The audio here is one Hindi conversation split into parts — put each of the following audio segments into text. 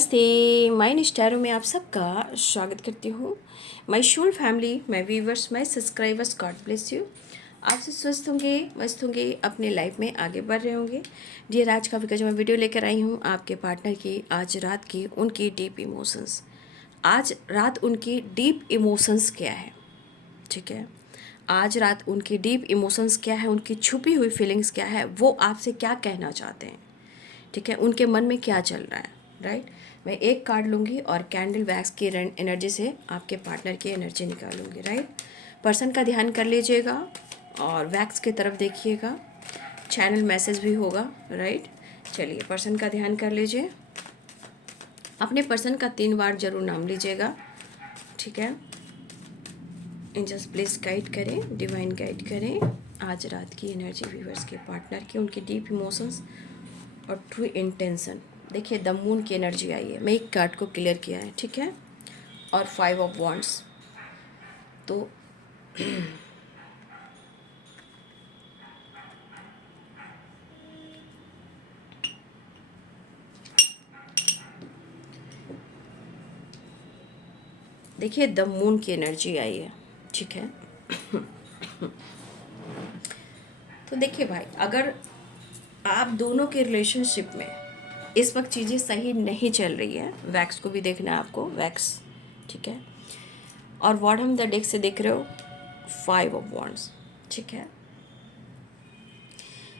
नमस्ते। माय स्टारों में आप सबका स्वागत करती हूँ। My Shool family, my viewers, my subscribers, God bless you. आप सब स्वस्थ होंगे, मस्त होंगे, अपने लाइफ में आगे बढ़ रहे होंगे। डियर, आज का जो मैं वीडियो लेकर आई हूँ आपके पार्टनर की आज रात की उनकी डीप इमोशंस। आज रात उनकी डीप इमोशंस क्या है, ठीक है। आज रात उनकी डीप इमोशंस क्या है, उनकी छुपी हुई फीलिंग्स क्या है, वो आपसे क्या कहना चाहते हैं, ठीक है। उनके मन में क्या चल रहा है, राइट। मैं एक कार्ड लूँगी और कैंडल वैक्स की एनर्जी से आपके पार्टनर की एनर्जी निकालूंगी, राइट। पर्सन का ध्यान कर लीजिएगा और वैक्स की तरफ देखिएगा। चैनल मैसेज भी होगा, राइट। चलिए, पर्सन का ध्यान कर लीजिए। अपने पर्सन का 3 बार जरूर नाम लीजिएगा, ठीक है। एंजल्स प्लीज गाइड करें, डिवाइन गाइड करें आज रात की एनर्जी व्यूअर्स के पार्टनर की, उनकी डीप इमोशंस और ट्रू इंटेंशन। देखिए, द मून की एनर्जी आई है। मैं एक कार्ड को क्लियर किया है, ठीक है। और 5 ऑफ वॉन्ड्स। तो देखिए, द मून की एनर्जी आई है, ठीक है। तो देखिए भाई, अगर आप दोनों के रिलेशनशिप में इस वक्त चीज़ें सही नहीं चल रही है, वैक्स को भी देखना है आपको, वैक्स, ठीक है। और बॉटम द डेक से देख रहे हो 5 ऑफ वॉन्ड्स, ठीक है।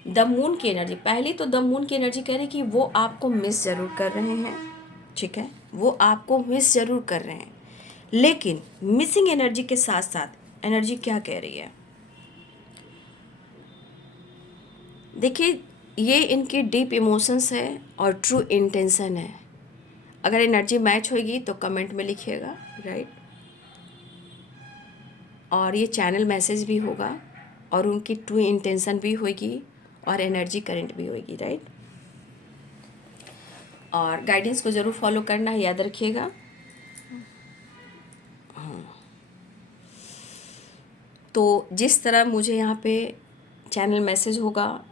द मून की एनर्जी, पहली तो द मून की एनर्जी कह रही है कि वो आपको मिस ज़रूर कर रहे हैं, ठीक है। वो आपको मिस ज़रूर कर रहे हैं, लेकिन मिसिंग एनर्जी के साथ साथ एनर्जी क्या कह रही है, देखिए, ये इनकी डीप इमोशंस है और ट्रू इंटेंशन है। अगर एनर्जी मैच होगी तो कमेंट में लिखिएगा, राइट। और ये चैनल मैसेज भी होगा और उनकी ट्रू इंटेंशन भी होगी और एनर्जी करंट भी होगी, राइट। और गाइडेंस को ज़रूर फॉलो करना है, याद रखिएगा। तो जिस तरह मुझे यहाँ पे चैनल मैसेज होगा,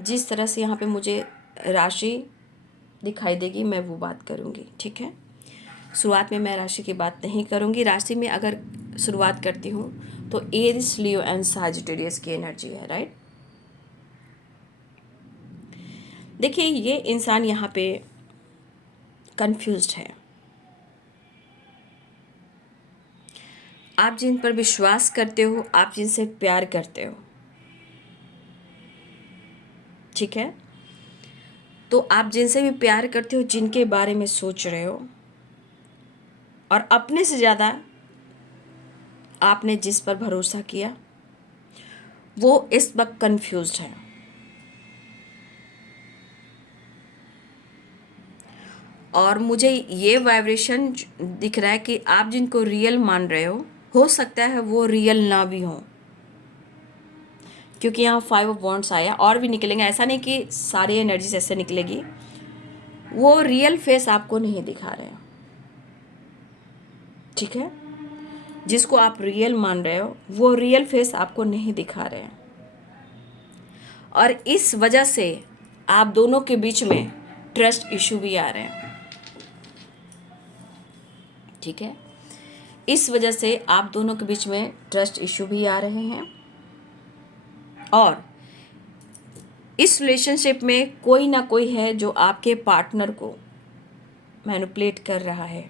जिस तरह से यहाँ पे मुझे राशि दिखाई देगी, मैं वो बात करूँगी, ठीक है। शुरुआत में मैं राशि की बात नहीं करूँगी। राशि में अगर शुरुआत करती हूँ तो एरिस, लियो एंड सजिटेरियस की एनर्जी है, राइट। देखिए, ये इंसान यहाँ पे कंफ्यूज्ड है। आप जिन पर विश्वास करते हो, आप जिनसे प्यार करते हो, ठीक है, तो आप जिनसे भी प्यार करते हो, जिनके बारे में सोच रहे हो, और अपने से ज़्यादा आपने जिस पर भरोसा किया, वो इस वक्त कंफ्यूज्ड है। और मुझे ये वाइब्रेशन दिख रहा है कि आप जिनको रियल मान रहे हो सकता है वो रियल ना भी हो, क्योंकि यहाँ 5 ऑफ वॉन्ड्स आया, और भी निकलेंगे, ऐसा नहीं कि सारी एनर्जीज ऐसे निकलेगी। वो रियल फेस आपको नहीं दिखा रहे हैं, ठीक है। जिसको आप रियल मान रहे हो वो रियल फेस आपको नहीं दिखा रहे हैं, और इस वजह से आप दोनों के बीच में ट्रस्ट इशू भी आ रहे हैं, ठीक है। इस वजह से आप दोनों के बीच में ट्रस्ट इशू भी आ रहे हैं, और इस रिलेशनशिप में कोई ना कोई है जो आपके पार्टनर को मैनिपुलेट कर रहा है,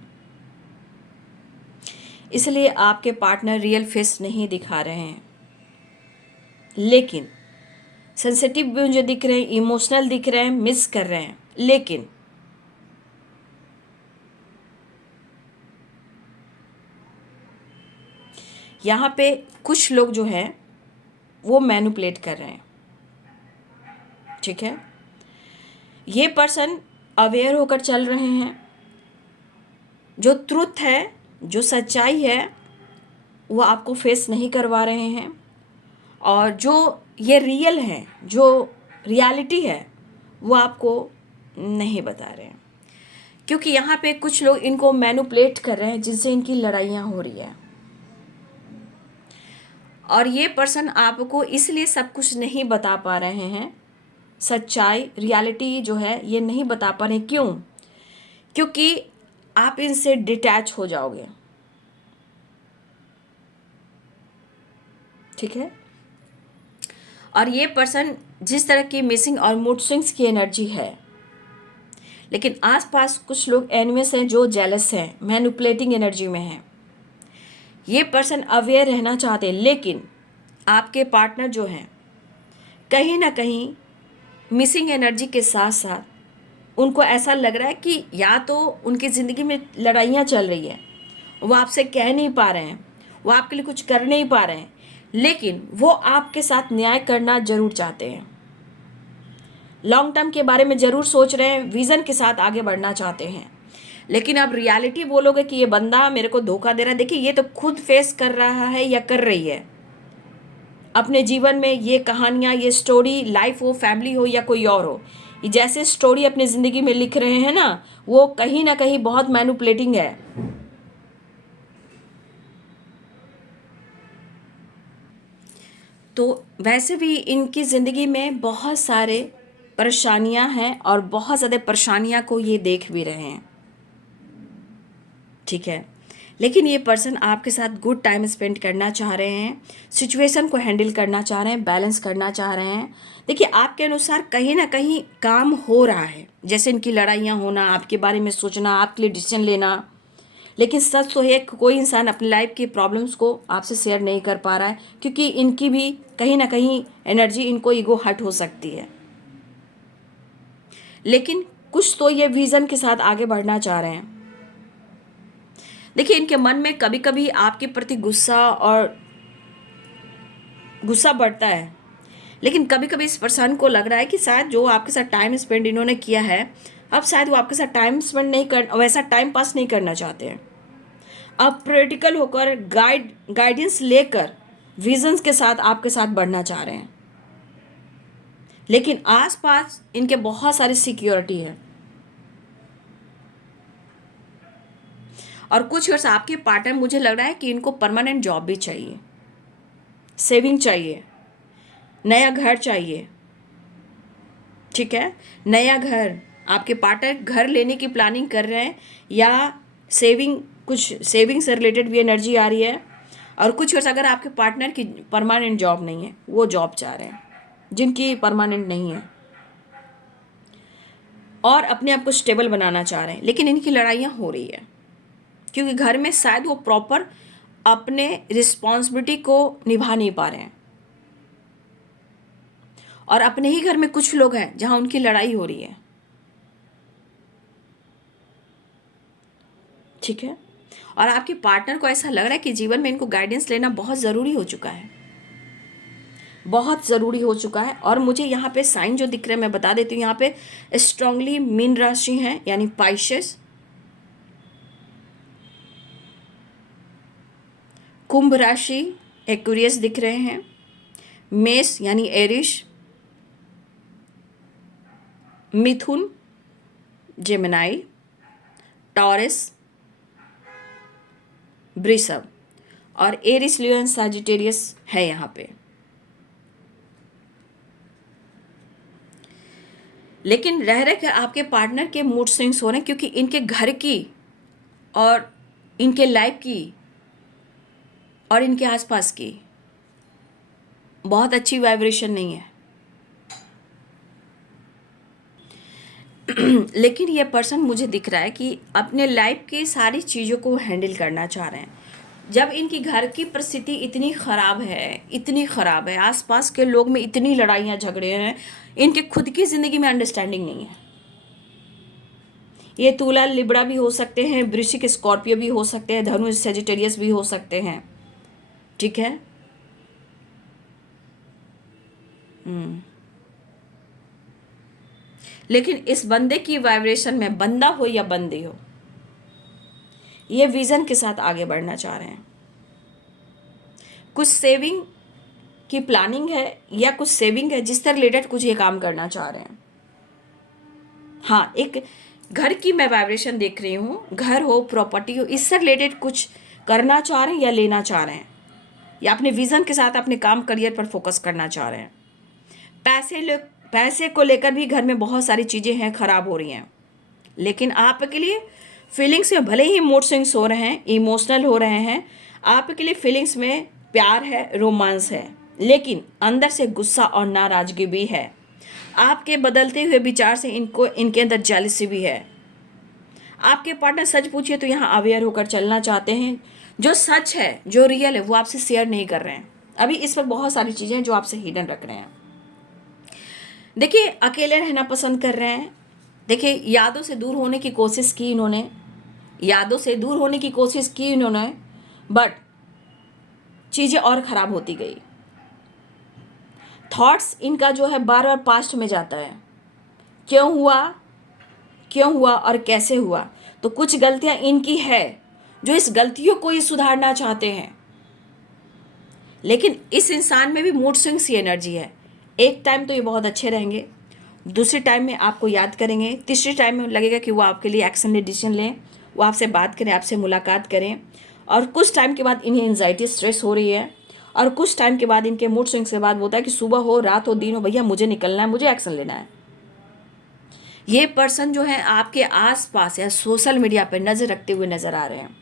इसलिए आपके पार्टनर रियल फेस नहीं दिखा रहे हैं। लेकिन सेंसिटिव भी मुझे दिख रहे हैं, इमोशनल दिख रहे हैं, मिस कर रहे हैं, लेकिन यहाँ पे कुछ लोग जो हैं वो मैनिपुलेट कर रहे हैं, ठीक है। ये पर्सन अवेयर होकर चल रहे हैं, जो ट्रुथ है, जो सच्चाई है, वो आपको फेस नहीं करवा रहे हैं, और जो ये रियल है, जो रियलिटी है, वो आपको नहीं बता रहे हैं, क्योंकि यहाँ पे कुछ लोग इनको मैनिपुलेट कर रहे हैं, जिनसे इनकी लड़ाइयाँ हो रही है। और ये पर्सन आपको इसलिए सब कुछ नहीं बता पा रहे हैं, सच्चाई, रियलिटी जो है ये नहीं बता पा रहे। क्यों? क्योंकि आप इनसे डिटैच हो जाओगे। ठीक है। और ये पर्सन जिस तरह की मिसिंग और मूड स्विंग्स की एनर्जी है, लेकिन आसपास कुछ लोग एनिमस हैं जो जेलस हैं, मैनिपुलेटिंग एनर्जी में हैं। ये पर्सन अवेयर रहना चाहते हैं, लेकिन आपके पार्टनर जो हैं कहीं ना कहीं मिसिंग एनर्जी के साथ साथ उनको ऐसा लग रहा है कि या तो उनकी ज़िंदगी में लड़ाइयाँ चल रही हैं, वो आपसे कह नहीं पा रहे हैं, वो आपके लिए कुछ कर नहीं पा रहे हैं, लेकिन वो आपके साथ न्याय करना ज़रूर चाहते हैं। लॉन्ग टर्म के बारे में ज़रूर सोच रहे हैं, विज़न के साथ आगे बढ़ना चाहते हैं। लेकिन अब रियलिटी बोलोगे कि ये बंदा मेरे को धोखा दे रहा है, देखिए ये तो खुद फेस कर रहा है या कर रही है अपने जीवन में। ये कहानियाँ, ये स्टोरी, लाइफ हो, फैमिली हो या कोई और हो, ये जैसे स्टोरी अपनी ज़िंदगी में लिख रहे हैं ना, वो कहीं ना कहीं बहुत मैनिपुलेटिंग है। तो वैसे भी इनकी ज़िंदगी में बहुत सारे परेशानियां हैं और बहुत ज़्यादा परेशानियां को ये देख भी रहे हैं। ठीक है। लेकिन ये पर्सन आपके साथ गुड टाइम स्पेंड करना चाह रहे हैं, सिचुएशन को हैंडल करना चाह रहे हैं, बैलेंस करना चाह रहे हैं। देखिए आपके अनुसार कहीं ना कहीं काम हो रहा है, जैसे इनकी लड़ाइयाँ होना, आपके बारे में सोचना, आपके लिए डिसीजन लेना। लेकिन सच तो है कोई इंसान अपनी लाइफ की प्रॉब्लम्स को आपसे शेयर नहीं कर पा रहा है, क्योंकि इनकी भी कहीं ना कहीं एनर्जी, इनको ईगो हर्ट हो सकती है। लेकिन कुछ तो ये विज़न के साथ आगे बढ़ना चाह रहे हैं। देखिए इनके मन में कभी कभी आपके प्रति गुस्सा बढ़ता है, लेकिन कभी कभी इस पर्सन को लग रहा है कि शायद जो आपके साथ टाइम स्पेंड इन्होंने किया है, अब शायद वो आपके साथ टाइम स्पेंड नहीं कर, वैसा टाइम पास नहीं करना चाहते हैं। अब प्रैक्टिकल होकर गाइडेंस लेकर विजन्स के साथ आपके साथ बढ़ना चाह रहे हैं। लेकिन आसपास इनके बहुत सारी सिक्योरिटी है। और कुछ वर्ष आपके पार्टनर, मुझे लग रहा है कि इनको परमानेंट जॉब भी चाहिए, सेविंग चाहिए, नया घर चाहिए। ठीक है। नया घर, आपके पार्टनर घर लेने की प्लानिंग कर रहे हैं, या सेविंग, कुछ सेविंग से रिलेटेड भी एनर्जी आ रही है। और कुछ वर्ष अगर आपके पार्टनर की परमानेंट जॉब नहीं है, वो जॉब चाह रहे हैं, जिनकी परमानेंट नहीं है, और अपने आप को स्टेबल बनाना चाह रहे हैं। लेकिन इनकी लड़ाइयाँ हो रही है क्योंकि घर में शायद वो प्रॉपर अपने रिस्पॉन्सिबिलिटी को निभा नहीं पा रहे हैं। और अपने ही घर में कुछ लोग हैं जहां उनकी लड़ाई हो रही है। ठीक है। और आपके पार्टनर को ऐसा लग रहा है कि जीवन में इनको गाइडेंस लेना बहुत ज़रूरी हो चुका है, बहुत ज़रूरी हो चुका है। और मुझे यहाँ पे साइन जो दिख रहे हैं मैं बता देती हूँ। यहाँ पे स्ट्रांगली मीन राशि है, यानी पाइसेस, कुंभ राशि एक्वेरियस दिख रहे हैं, मेष यानी एरिश, मिथुन जेमिनाई, टॉरस, वृषभ, और एरिस लियो सजिटेरियस है यहाँ पे। लेकिन रह रह के आपके पार्टनर के मूड स्विंग्स हो रहे हैं, क्योंकि इनके घर की और इनके लाइफ की और इनके आसपास की बहुत अच्छी वाइब्रेशन नहीं है। लेकिन ये पर्सन मुझे दिख रहा है कि अपने लाइफ की सारी चीज़ों को हैंडल करना चाह रहे हैं। जब इनकी घर की परिस्थिति इतनी ख़राब है, इतनी ख़राब है, आसपास के लोग में इतनी लड़ाइयाँ झगड़े हैं, इनके खुद की ज़िंदगी में अंडरस्टैंडिंग नहीं है। ये तुला लिब्रा भी हो सकते हैं, वृश्चिक स्कॉर्पियो भी हो सकते हैं, धनु सेजिटेरियस भी हो सकते हैं। ठीक है। लेकिन इस बंदे की वाइब्रेशन में, बंदा हो या बंदी हो, ये विजन के साथ आगे बढ़ना चाह रहे हैं। कुछ सेविंग की प्लानिंग है या कुछ सेविंग है जिससे रिलेटेड कुछ ये काम करना चाह रहे हैं। हाँ, एक घर की मैं वाइब्रेशन देख रही हूँ, घर हो, प्रॉपर्टी हो, इससे रिलेटेड कुछ करना चाह रहे हैं या लेना चाह रहे हैं, या अपने विजन के साथ अपने काम, करियर पर फोकस करना चाह रहे हैं। पैसे को लेकर भी घर में बहुत सारी चीज़ें हैं, खराब हो रही हैं, लेकिन आपके लिए फीलिंग्स में भले ही मूड स्विंग्स हो रहे हैं, इमोशनल हो रहे हैं, आपके लिए फीलिंग्स में प्यार है, रोमांस है, लेकिन अंदर से गुस्सा और नाराजगी भी है। आपके बदलते हुए विचार से इनके अंदर जेलसी भी है। आपके पार्टनर सच पूछिए तो यहाँ अवेयर होकर चलना चाहते हैं। जो सच है, जो रियल है, वो आपसे शेयर नहीं कर रहे हैं। अभी इस वक्त बहुत सारी चीज़ें हैं जो आपसे हिडन रख रहे हैं। देखिए, अकेले रहना पसंद कर रहे हैं। देखिए, यादों से दूर होने की कोशिश की इन्होंने, यादों से दूर होने की कोशिश की इन्होंने, बट चीज़ें और ख़राब होती गई। थॉट्स इनका जो है बार बार पास्ट में जाता है। क्यों हुआ, क्यों हुआ और कैसे हुआ। तो कुछ गलतियां इनकी है जो इस गलतियों को ये सुधारना चाहते हैं, लेकिन इस इंसान में भी मूड स्विंग्स की एनर्जी है। एक टाइम तो ये बहुत अच्छे रहेंगे, दूसरे टाइम में आपको याद करेंगे, तीसरे टाइम में लगेगा कि वो आपके लिए एक्शन ले, डिसीजन लें, वो आपसे बात करें, आपसे मुलाकात करें। और कुछ टाइम के बाद इन्हें एंजाइटी, स्ट्रेस हो रही है, और कुछ टाइम के बाद इनके मूड स्विंग्स के बाद होता है कि सुबह हो, रात हो, दिन हो, भैया मुझे निकलना है, मुझे एक्शन लेना है। ये पर्सन जो है आपके आसपास या सोशल मीडिया पर नज़र रखते हुए नज़र आ रहे हैं।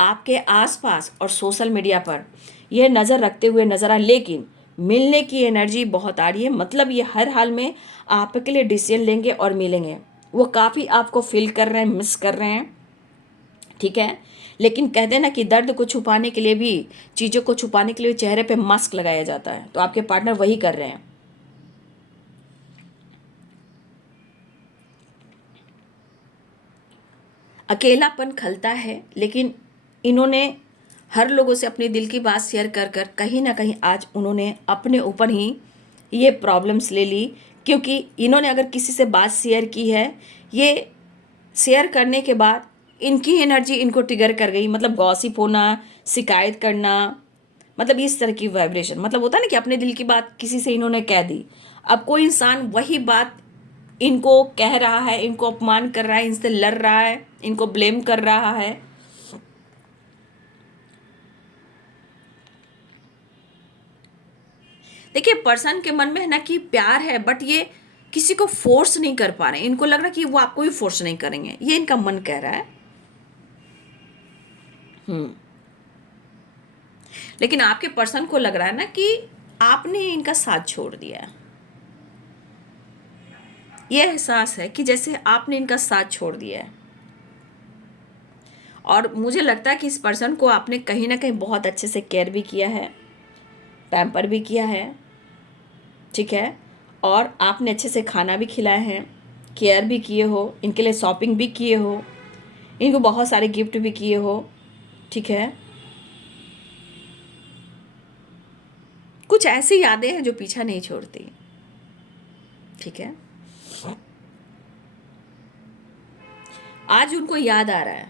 आपके आसपास और सोशल मीडिया पर ये नज़र रखते हुए नज़र आ, लेकिन मिलने की एनर्जी बहुत आ रही है। मतलब ये हर हाल में आपके लिए डिसीजन लेंगे और मिलेंगे। वो काफ़ी आपको फील कर रहे हैं, मिस कर रहे हैं, ठीक है। लेकिन कहते हैं ना कि दर्द को छुपाने के लिए भी, चीज़ों को छुपाने के लिए चेहरे पे मास्क लगाया जाता है, तो आपके पार्टनर वही कर रहे हैं। अकेलापन खलता है, लेकिन इन्होंने हर लोगों से अपने दिल की बात शेयर कर कर कहीं ना कहीं आज उन्होंने अपने ऊपर ही ये प्रॉब्लम्स ले ली। क्योंकि इन्होंने अगर किसी से बात शेयर की है, ये शेयर करने के बाद इनकी एनर्जी इनको ट्रिगर कर गई। मतलब गॉसिप होना, शिकायत करना, मतलब इस तरह की वाइब्रेशन, मतलब होता है ना कि अपने दिल की बात किसी से इन्होंने कह दी। अब कोई इंसान वही बात इनको कह रहा है, इनको अपमान कर रहा है, इनसे लड़ रहा है, इनको ब्लेम कर रहा है। देखिए, पर्सन के मन में है ना कि प्यार है, बट ये किसी को फोर्स नहीं कर पा रहे हैं। इनको लग रहा है कि वो आपको भी फोर्स नहीं करेंगे, ये इनका मन कह रहा है। लेकिन आपके पर्सन को लग रहा है ना कि आपने इनका साथ छोड़ दिया है। ये एहसास है कि जैसे आपने इनका साथ छोड़ दिया है। और मुझे लगता है कि इस पर्सन को आपने कहीं ना कहीं बहुत अच्छे से केयर भी किया है, पैम्पर भी किया है, ठीक है। और आपने अच्छे से खाना भी खिलाया है, केयर भी किए हो, इनके लिए शॉपिंग भी किए हो, इनको बहुत सारे गिफ्ट भी किए हो, ठीक है। कुछ ऐसी यादें हैं जो पीछा नहीं छोड़ती, ठीक है। आज उनको याद आ रहा है,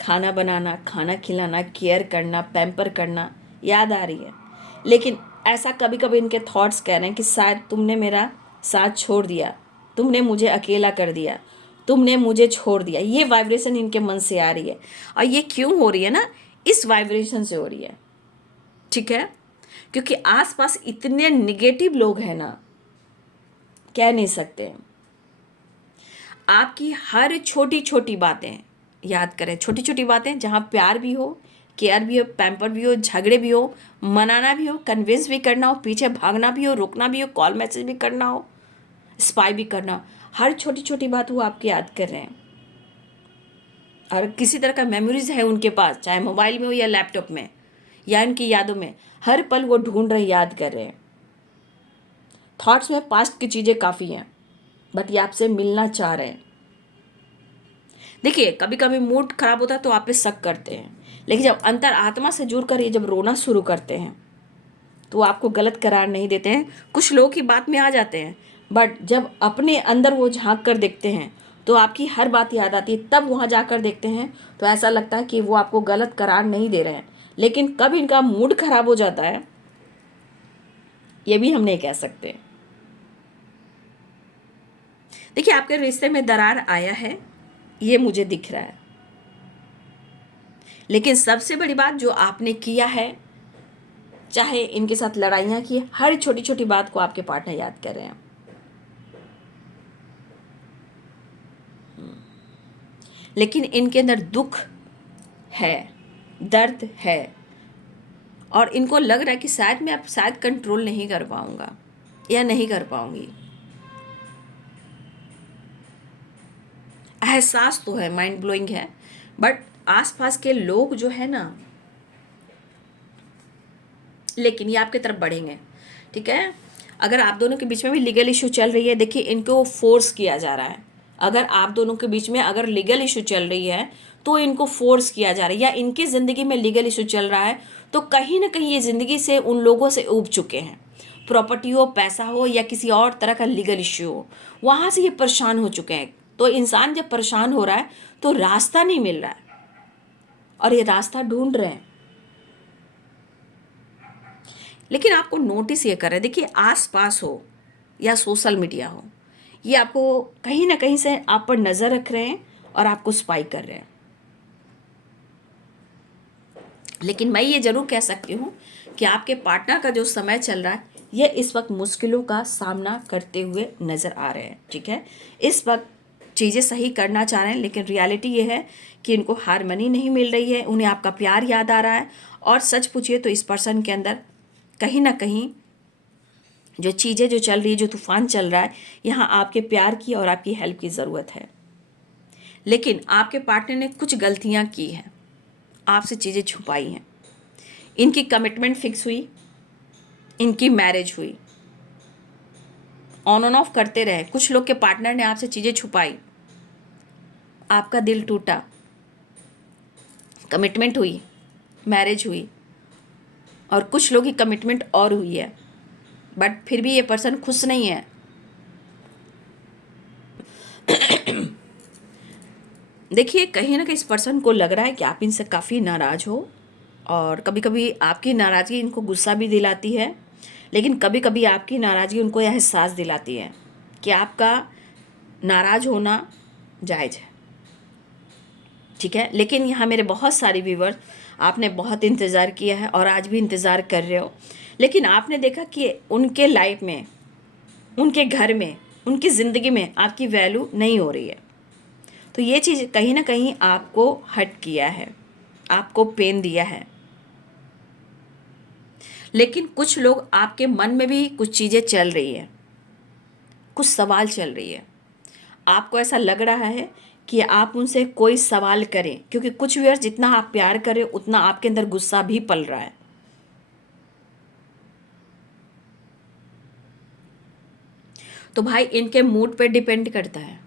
खाना बनाना, खाना खिलाना, केयर करना, पैम्पर करना याद आ रही है। लेकिन ऐसा कभी कभी इनके थॉट्स कह रहे हैं कि शायद तुमने मेरा साथ छोड़ दिया, तुमने मुझे अकेला कर दिया, तुमने मुझे छोड़ दिया। ये वाइब्रेशन इनके मन से आ रही है। और ये क्यों हो रही है ना, इस वाइब्रेशन से हो रही है, ठीक है। क्योंकि आसपास इतने निगेटिव लोग हैं ना, कह नहीं सकते। आपकी हर छोटी छोटी बातें याद करें, छोटी छोटी बातें जहाँ प्यार भी हो, केयर भी हो, पैम्पर भी हो, झगड़े भी हो, मनाना भी हो, कन्विंस भी करना हो, पीछे भागना भी हो, रोकना भी हो, कॉल मैसेज भी करना हो, स्पाई भी करना हो, हर छोटी छोटी बात वो आपकी याद कर रहे हैं। और किसी तरह का मेमोरीज है उनके पास, चाहे मोबाइल में हो या लैपटॉप में या इनकी यादों में, हर पल वो ढूंढ रहे, याद कर रहे हैं। थॉट्स में पास्ट की चीज़ें काफ़ी हैं, बट ये आपसे मिलना चाह रहे हैं। देखिए, कभी कभी मूड खराब होता है तो आप पे शक करते हैं, लेकिन जब अंतर आत्मा से जुड़कर ये जब रोना शुरू करते हैं तो वो आपको गलत करार नहीं देते हैं। कुछ लोग की बात में आ जाते हैं, बट जब अपने अंदर वो झांक कर देखते हैं तो आपकी हर बात याद आती है। तब वहाँ जाकर देखते हैं तो ऐसा लगता है कि वो आपको गलत करार नहीं दे रहे हैं। लेकिन कब इनका मूड खराब हो जाता है ये भी हम नहीं कह सकते। देखिए, आपके रिश्ते में दरार आया है, ये मुझे दिख रहा है। लेकिन सबसे बड़ी बात जो आपने किया है, चाहे इनके साथ लड़ाइयाँ की, हर छोटी छोटी बात को आपके पार्टनर याद कर रहे हैं। लेकिन इनके अंदर दुख है, दर्द है, और इनको लग रहा है कि शायद मैं अब शायद कंट्रोल नहीं कर पाऊंगा या नहीं कर पाऊंगी। एहसास तो है, माइंड ब्लोइंग है, बट आसपास के लोग जो है ना, लेकिन ये आपके तरफ बढ़ेंगे। ठीक है, अगर आप दोनों के बीच में भी लीगल इशू चल रही है, देखिए इनको फोर्स किया जा रहा है। अगर आप दोनों के बीच में अगर लीगल इशू चल रही है तो इनको फोर्स किया जा रहा है, या इनकी ज़िंदगी में लीगल इशू चल रहा है तो कहीं ना कहीं ये ज़िंदगी से उन लोगों से ऊब चुके हैं। प्रॉपर्टी हो, पैसा हो, या किसी और तरह का लीगल इश्यू हो, वहाँ से ये परेशान हो चुके हैं। तो इंसान जब परेशान हो रहा है तो रास्ता नहीं मिल रहा है, और ये रास्ता ढूंढ रहे हैं। लेकिन आपको नोटिस ये कर रहे हैं, देखिए आसपास हो या सोशल मीडिया हो, ये आपको कहीं ना कहीं से आप पर नज़र रख रहे हैं और आपको स्पाई कर रहे हैं। लेकिन मैं ये ज़रूर कह सकती हूँ कि आपके पार्टनर का जो समय चल रहा है, ये इस वक्त मुश्किलों का सामना करते हुए नज़र आ रहे हैं। ठीक है, इस वक्त चीज़ें सही करना चाह रहे हैं, लेकिन रियलिटी ये है कि इनको हारमनी नहीं मिल रही है, उन्हें आपका प्यार याद आ रहा है। और सच पूछिए तो इस पर्सन के अंदर कहीं ना कहीं जो चीज़ें जो चल रही है, जो तूफान चल रहा है, यहाँ आपके प्यार की और आपकी हेल्प की ज़रूरत है। लेकिन आपके पार्टनर ने कुछ गलतियाँ की हैं, आपसे चीज़ें छुपाई हैं। इनकी कमिटमेंट फिक्स हुई, इनकी मैरिज हुई, ऑन ऑफ करते रहे। कुछ लोग के पार्टनर ने आपसे चीज़ें छुपाई, आपका दिल टूटा, कमिटमेंट हुई, मैरिज हुई, और कुछ लोग की कमिटमेंट और हुई है, बट फिर भी ये पर्सन खुश नहीं है। देखिए कहीं ना कहीं इस पर्सन को लग रहा है कि आप इनसे काफ़ी नाराज़ हो, और कभी कभी आपकी नाराज़गी इनको गुस्सा भी दिलाती है, लेकिन कभी कभी आपकी नाराज़गी उनको यह एहसास दिलाती है कि आपका नाराज़ होना जायज़ है। ठीक है, लेकिन यहाँ मेरे बहुत सारे व्यूवर्स, आपने बहुत इंतज़ार किया है और आज भी इंतज़ार कर रहे हो, लेकिन आपने देखा कि उनके लाइफ में, उनके घर में, उनकी ज़िंदगी में आपकी वैल्यू नहीं हो रही है। तो ये चीज़ कहीं ना कहीं आपको हर्ट किया है, आपको पेन दिया है। लेकिन कुछ लोग आपके मन में भी कुछ चीज़ें चल रही है, कुछ सवाल चल रही है। आपको ऐसा लग रहा है कि आप उनसे कोई सवाल करें, क्योंकि कुछ व्यूअर्स जितना आप प्यार करें उतना आपके अंदर गुस्सा भी पल रहा है। तो भाई इनके मूड पे डिपेंड करता है,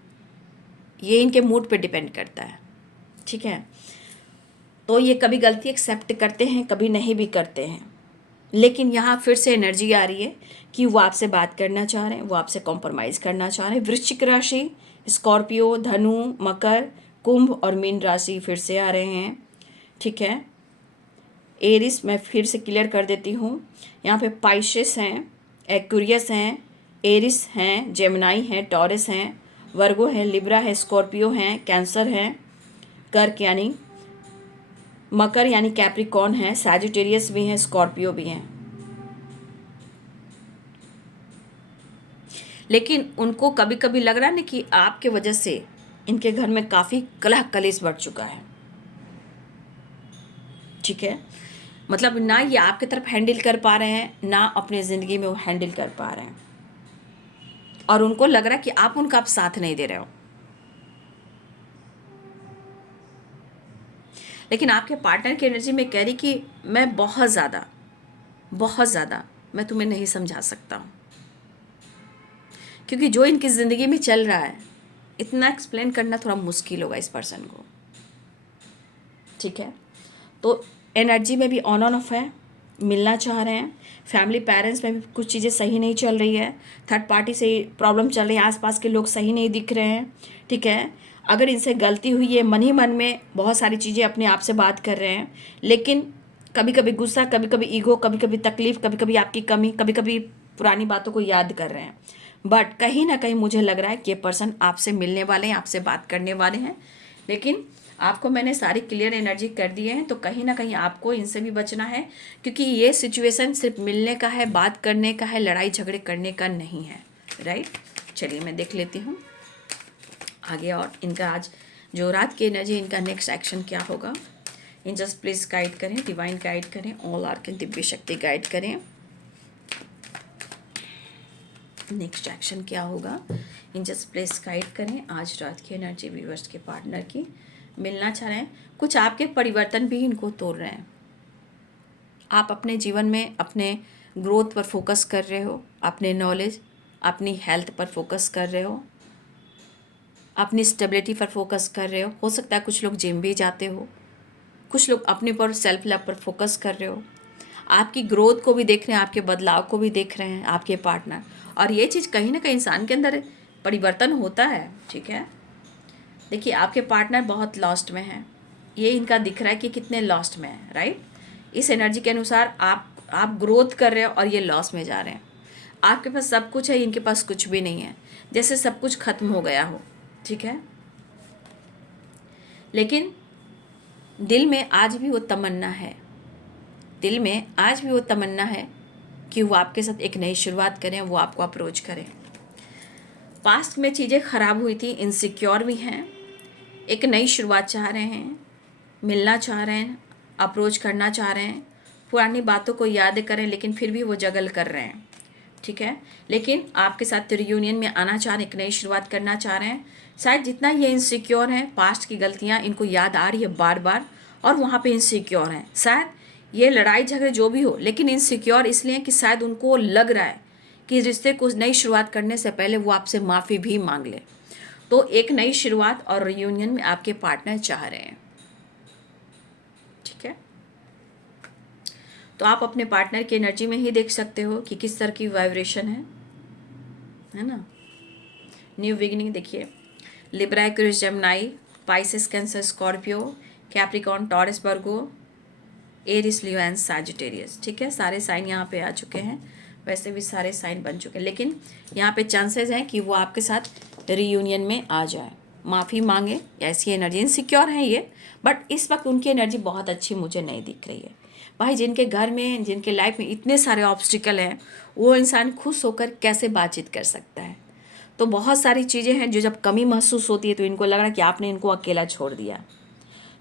ये इनके मूड पे डिपेंड करता है। ठीक है, तो ये कभी गलती एक्सेप्ट करते हैं, कभी नहीं भी करते हैं। लेकिन यहाँ फिर से एनर्जी आ रही है कि वो आपसे बात करना चाह रहे हैं, वो आपसे कॉम्प्रोमाइज़ करना चाह रहे हैं। वृश्चिक राशि, स्कॉर्पियो, धनु, मकर, कुंभ और मीन राशि फिर से आ रहे हैं। ठीक है, एरिस मैं फिर से क्लियर कर देती हूँ। यहाँ पे पाइसेस हैं, एक्वेरियस हैं, एरिस हैं, जेमिनाई हैं, टॉरस हैं, वर्गो है, लिब्रा है, स्कॉर्पियो हैं, कैंसर हैं, कर्क यानी मकर यानी कैप्रिकॉर्न है, सैजिटेरियस भी हैं, स्कॉर्पियो भी हैं। लेकिन उनको कभी कभी लग रहा है ना कि आपके वजह से इनके घर में काफ़ी कलह कलेश बढ़ चुका है। ठीक है, मतलब ना ये आपकी तरफ हैंडल कर पा रहे हैं, ना अपने ज़िंदगी में वो हैंडल कर पा रहे हैं, और उनको लग रहा है कि आप उनका आप साथ नहीं दे रहे हो। लेकिन आपके पार्टनर की एनर्जी में कह रही कि मैं बहुत ज़्यादा मैं तुम्हें नहीं समझा सकता हूँ, क्योंकि जो इनकी ज़िंदगी में चल रहा है इतना एक्सप्लेन करना थोड़ा मुश्किल होगा इस पर्सन को। ठीक है, तो एनर्जी में भी ऑन ऑफ है, मिलना चाह रहे हैं। फैमिली पेरेंट्स में भी कुछ चीज़ें सही नहीं चल रही है, थर्ड पार्टी से प्रॉब्लम चल रही है, आसपास के लोग सही नहीं दिख रहे हैं। ठीक है, अगर इनसे गलती हुई है, मन ही मन में बहुत सारी चीज़ें अपने आप से बात कर रहे हैं, लेकिन कभी कभी गुस्सा, कभी कभी ईगो, कभी कभी तकलीफ़, कभी कभी आपकी कमी, कभी कभी पुरानी बातों को याद कर रहे हैं। बट कहीं ना कहीं मुझे लग रहा है कि ये पर्सन आपसे मिलने वाले हैं, आपसे बात करने वाले हैं। लेकिन आपको मैंने सारी क्लियर एनर्जी कर दिए हैं, तो कहीं ना कहीं आपको इनसे भी बचना है, क्योंकि ये सिचुएशन सिर्फ मिलने का है, बात करने का है, लड़ाई झगड़े करने का नहीं है। राइट, चलिए मैं देख लेती हूँ। आगे और इनका आज जो रात की एनर्जी, इनका नेक्स्ट एक्शन क्या होगा। एंजल्स प्लीज गाइड करें, डिवाइन गाइड करें, ऑल आर्कन दिव्य शक्ति गाइड करें। नेक्स्ट एक्शन क्या होगा, एंजल्स प्लीज गाइड करें। आज रात की एनर्जी व्यूअर्स के पार्टनर की मिलना चाह रहे हैं, कुछ आपके परिवर्तन भी इनको तोड़ रहे हैं। आप अपने जीवन में अपने ग्रोथ पर फोकस कर रहे हो, अपने नॉलेज, अपनी हेल्थ पर फोकस कर रहे हो, अपनी स्टेबिलिटी पर फोकस कर रहे हो सकता है कुछ लोग जिम भी जाते हो, कुछ लोग अपने पर सेल्फ लव पर फोकस कर रहे हो, आपकी ग्रोथ को भी देख रहे हैं, आपके बदलाव को भी देख रहे हैं आपके पार्टनर। और ये चीज़ कहीं ना कहीं इंसान के अंदर परिवर्तन होता है, ठीक है। देखिए आपके पार्टनर बहुत लॉस्ट में हैं, ये इनका दिख रहा है कि कितने लॉस्ट में हैं, राइट। इस एनर्जी के अनुसार आप ग्रोथ कर रहे हो और ये लॉस में जा रहे हैं। आपके पास सब कुछ है, इनके पास कुछ भी नहीं है, जैसे सब कुछ खत्म हो गया हो, ठीक है। लेकिन दिल में आज भी वो तमन्ना है, दिल में आज भी वो तमन्ना है कि वो आपके साथ एक नई शुरुआत करें, वो आपको अप्रोच करें। पास्ट में चीज़ें ख़राब हुई थी, इनसिक्योर भी हैं, एक नई शुरुआत चाह रहे हैं, मिलना चाह रहे हैं, अप्रोच करना चाह रहे हैं, पुरानी बातों को याद करें, लेकिन फिर भी वो जगल कर रहे हैं, ठीक है। लेकिन आपके साथ रियूनियन में आना चाह रहे हैं, एक नई शुरुआत करना चाह रहे हैं। शायद जितना ये इनसिक्योर हैं, पास्ट की गलतियाँ इनको याद आ रही है बार बार और वहाँ पे इनसिक्योर हैं। शायद ये लड़ाई झगड़े जो भी हो, लेकिन इनसिक्योर इसलिए कि शायद उनको लग रहा है कि रिश्ते को नई शुरुआत करने से पहले वो आपसे माफ़ी भी मांग ले। तो एक नई शुरुआत और रियूनियन में आपके पार्टनर चाह रहे हैं, ठीक है। तो आप अपने पार्टनर की एनर्जी में ही देख सकते हो कि किस तरह की वाइब्रेशन है ना। न्यू बिगिनिंग देखिए, Libra, Aquarius, Gemini, Pisces, Cancer, Scorpio, Capricorn, Taurus, Virgo, Aries, Leo and Sagittarius, ठीक है। सारे साइन यहाँ पे आ चुके हैं, वैसे भी सारे साइन बन चुके हैं, लेकिन यहाँ पे चांसेस हैं कि वो आपके साथ रियूनियन में आ जाए, माफ़ी मांगे, ऐसी एनर्जी। इनसिक्योर हैं ये, बट इस वक्त उनकी एनर्जी बहुत अच्छी मुझे नहीं दिख रही है। भाई जिनके घर में, जिनके लाइफ में इतने सारे ऑब्स्टिकल हैं, वो इंसान खुश होकर कैसे बातचीत कर सकता है। तो बहुत सारी चीज़ें हैं जो जब कमी महसूस होती है तो इनको लग रहा है कि आपने इनको अकेला छोड़ दिया।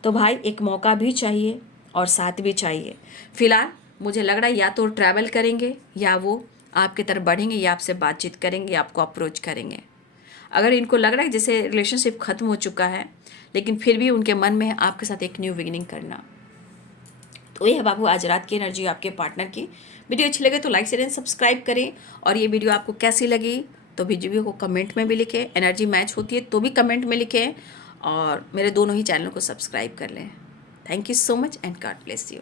तो भाई एक मौका भी चाहिए और साथ भी चाहिए। फिलहाल मुझे लग रहा है या तो ट्रैवल करेंगे, या वो आपकी तरफ बढ़ेंगे, या आपसे बातचीत करेंगे, या आपको अप्रोच करेंगे। अगर इनको लग रहा है जैसे रिलेशनशिप ख़त्म हो चुका है, लेकिन फिर भी उनके मन में है आपके साथ एक न्यू बिगिनिंग करना। तो ये है बाबू आज रात की एनर्जी आपके पार्टनर की। वीडियो अच्छी लगे तो लाइक शेयर एंड सब्सक्राइब करें, और ये वीडियो आपको कैसी लगी तो वीडियो को कमेंट में भी लिखें, एनर्जी मैच होती है तो भी कमेंट में लिखें, और मेरे दोनों ही चैनल को सब्सक्राइब कर लें। Thank you so much and God bless you.